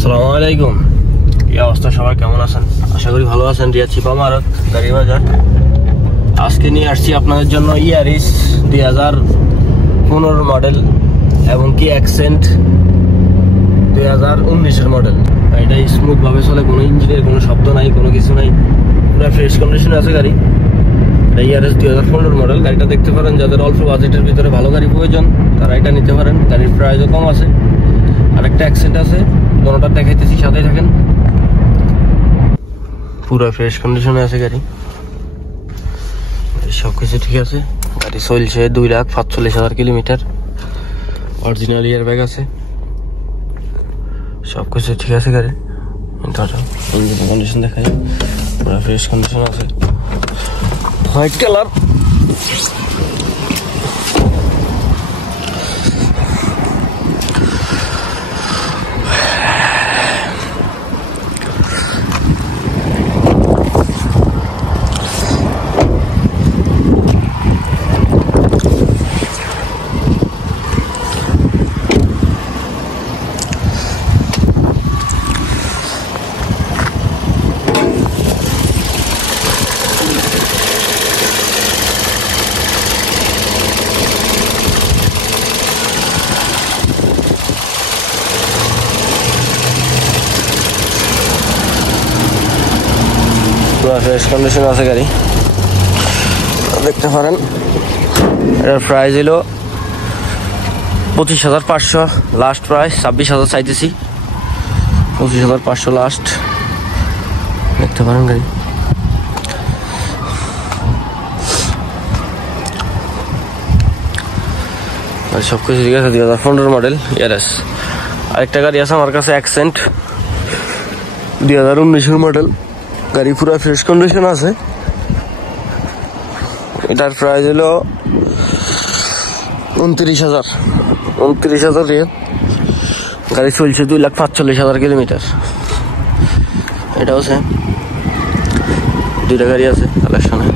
আসসালামু আলাইকুম। কি অবস্থা সবাই, কেমন আছেন? আশা করি ভালো আছেন। রিয়া চিপা মারত গাড়ি বাজার আজকে নিয়ে আসছি আপনাদের জন্য ইয়ারিস 2015 মডেল এবং কি অ্যাকসেন্ট 2019-এর মডেল। এটা স্মুথ ভাবে চলে, কোনো ইঞ্জিনের কোনো শব্দ নাই, কোনো কিছু নাই, পুরো ফ্রেশ কন্ডিশনে আছে গাড়ি। এটা ইয়ারিস 2015 মডেল। গাড়িটা দেখতে পারেন, যাদের অল্প বাজেটের ভিতরে ভালো গাড়ি প্রয়োজন তারা এটা নিতে পারেন। গাড়ির প্রাইসও কম আছে। আরেকটা অ্যাকসেন্ট আছে, দোনোটা দেখাইতেছি, সাথেই থাকেন। পুরো ফ্রেশ কন্ডিশনে আছে গাড়ি, সবকিছু ঠিক আছে। গাড়ি চলছে 2,45,000 কিলোমিটার। অরিজিনাল ইয়ার ব্যাগ আছে, সবকিছু ঠিক আছে গাড়ি। ইঞ্জিনের কন্ডিশন দেখা যায়, পুরো ফ্রেশ কন্ডিশন আছে। হোয়াইট কালার, ফ্রেশ কন্ডিশন আছে গাড়ি, দেখতে পারেন। এটার প্রাইস হলো 25,500, লাস্ট প্রাইস 26,000 চাইতেছি। 25,500 লাস্ট, দেখতে পারেন গাড়ি। সবকিছু ঠিক আছে। 2015 মডেল ইয়ারিস। আরেকটা গাড়ি আছে আমার কাছে, অ্যাকসেন্ট 2019-এর মডেল। গাড়ি পুরো ফ্রেশ কন্ডিশন আছে। এটার প্রাইস হলো 29,000 রিয়াল। গাড়ি চলছে 2,45,000 কিলোমিটার। এটাও সেম, দুইটা গাড়ি আছে কালেকশনে।